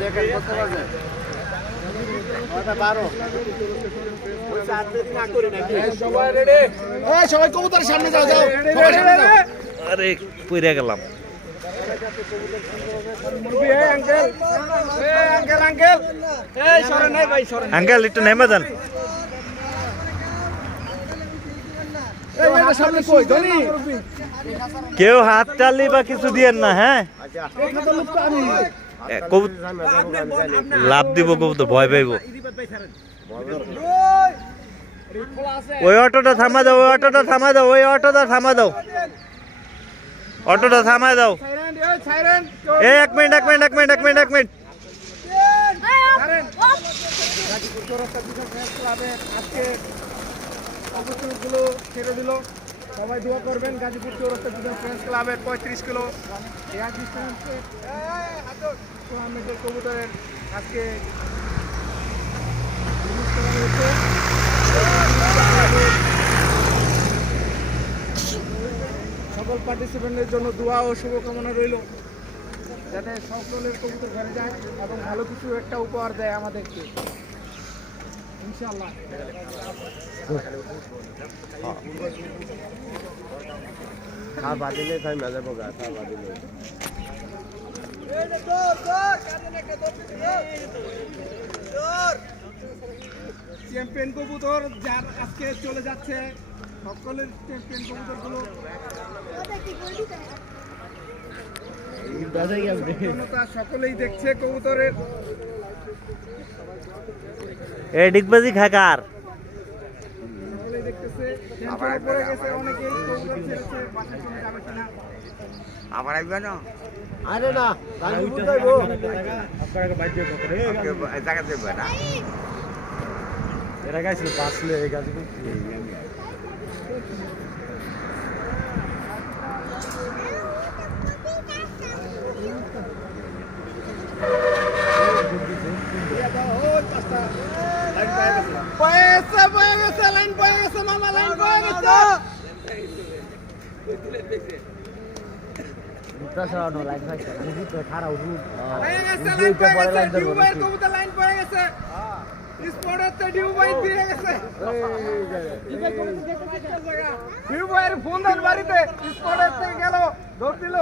দেখেন কত বাজে? 12। ওই 4 দেরি না করি নাকি? সবাই রেডি? এই সবাই কবুতরের সামনে যাও যাও। সবাই সামনে যাও। আরে পইরা গেলাম। মুরবি এই আঙ্কেল। এই আঙ্কেল আঙ্কেল। এই সরেন নাই ভাই সরেন। আঙ্কেল একটু নেমে যান। এই ভাই সামনে কই ধনি? কেউ হাত টালি বা কিছু দিয়েন না, হ্যাঁ? এই খাতা লোক তো আমি। কবুতর লাভ দিব, কবুতর ভয় পাইব। ওই অটোটা থামা দাও, ওই অটোটা থামা দাও, ওই অটোটা থামা দাও, অটোটা থামা দাও। সাইরেন এই সাইরেন। এই এক মিনিট এক মিনিট এক মিনিট এক মিনিট এক মিনিট। সাইরেন। গাজীপুর চৌরাস্তা বিশাল ফ্রেন্ডস ক্লাবে আজকে কবুতরগুলো ছেড়ে দিল। সবাই দোয়া করবেন। গাজীপুর চৌরাস্তা বিশাল ফ্রেন্ডস ক্লাবের 35 কিলো এয়ার ডিস্টেন্সে আহমেদের কবুতরের আজকে রিলিজ করা হয়েছে। সকল পার্টিসিপেন্টের জন্য দোয়া ও শুভকামনা রইল, যাতে সকলের কবুতর ঘরে যায় এবং ভালো কিছু একটা উপহার দেয় আমাদেরকে ইনশাআল্লাহ। খাবার দিলে তাই মজা পাবো খাবার দিলে চ্যাম্পিয়ন কবুতর যার আজকে চলে যাচ্ছে, সকলের চ্যাম্পিয়ন কবুতরগুলো জনতা সকলেই দেখছে কবুতরের। এ ডিগবাজি খাকার সকলেই দেখতেছে টেনশনে পড়ে গেছে অনেকেই, কবুতর ছেড়েছে, বাসায় চলে যাবে কিনা। আবার আসবে না আরে না গাজীপুর যাইবো। জায়গা দেবে না এরা গাইছিল বাসলে গাজীপুর। লাইন পয়ে গেছে মামা, লাইন পয়ে গেছে। পয়ে গেছে, লাইন পয়ে গেছে, ডিউ ভাইয়ের কবুতর লাইন পয়ে গেছে। স্পটেতে ডিউ ভাই দিয়ে গেছে। ডিউ ভাইয়ের ফোন দেন বাড়িতে, স্পটেতে গেল দৌড় দিল।